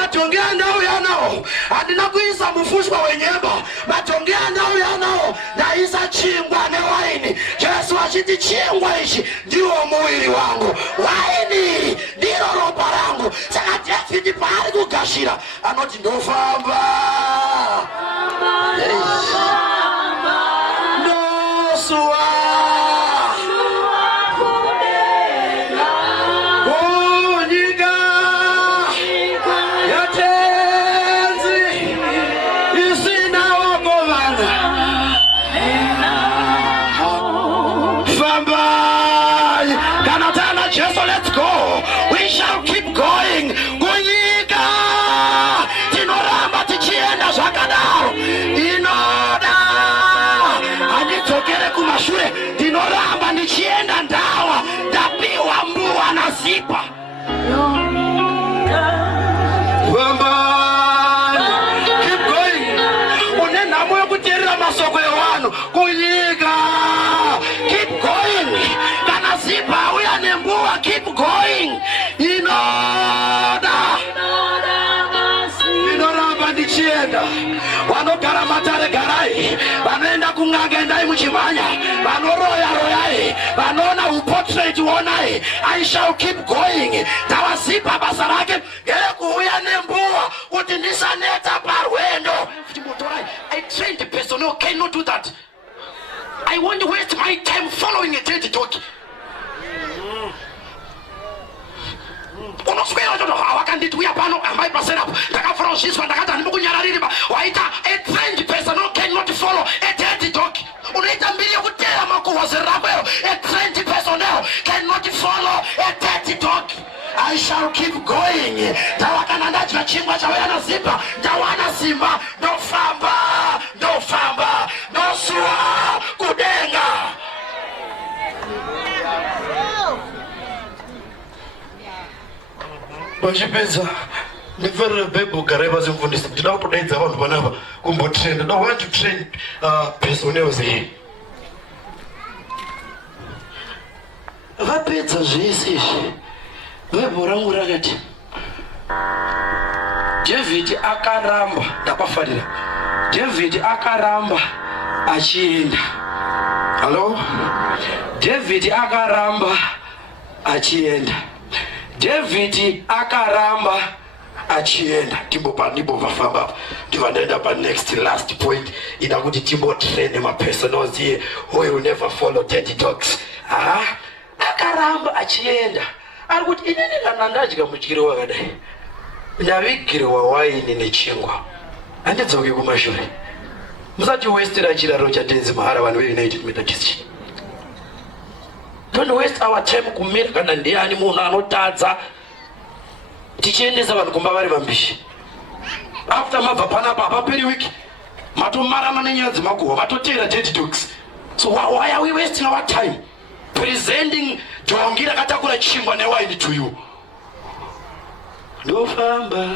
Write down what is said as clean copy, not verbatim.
matongea ndao yanao adina kuisa mufushwa wenyemba matongea ndao yanao naisa chingwa ne waini Yesu achiti chingwa ishi ndio mwili wangu waini ndilo roho langu saka David pari kugashira anoti ndofamba ndosua dinoramba nichienda ndawa ndapiwa mbua na zipa keep going unena moyo kutirira masoko ya wanu kuyiga keep going kana zipa uya nembua keep going dinoramba nichienda wanogara matare garai vanoenda kung'anga endai muchimanya vanoroya royai vanona uportrait wonai I shall keep going tawazipa basa rake kuuya nembuwa kuti ndisaneta parwendo I trained the personnel cannot do that. I won't waste my time following a dirty dog. Unoswera toto hawakandituya pano ambai pasera ndakafroshiswa ndakata ndimukunyaraririba waita a trained personnel cannot follow a dirty dog. Unaita mbili kutera makuwazerakwero a trained personnel cannot follow a dirty dog. I shall keep going. Tawakana ndachina chingwa chawena zipa tawana simba no famba no suwa kudenga. Bashipeza never bebo gareba zimfundisa ndinapodaiza vanhu vanava kumbotrenda no want to train personnel here vapedza zvese izvi bebo rangu rakati David akaramba ndapafarira David akaramba achienda hello David akaramba achienda David akaramba achienda ndipo vafamba ndivandaenda pa next last point ina kuti timbo train ma personals here who will never follow dirty dogs. Akaramba achienda ari kuti inini kana ndadya mudyiro wakadai ndavigirewa waini nechingwa handidzoke kumashure musati wastera chiraro chatenzi mahara vanhu veunited methodist. Don't waste our time kumira kana ndiani munhu anotadza tichiendesa vanhu kumba vari vambishi after mabva panapa hapaperi wiki matomarana nenyadzi makuhwa matotera dirty dogs. So why are we wasting our time presenting jongi rakatakura chingwa newaini to you? Ndofamba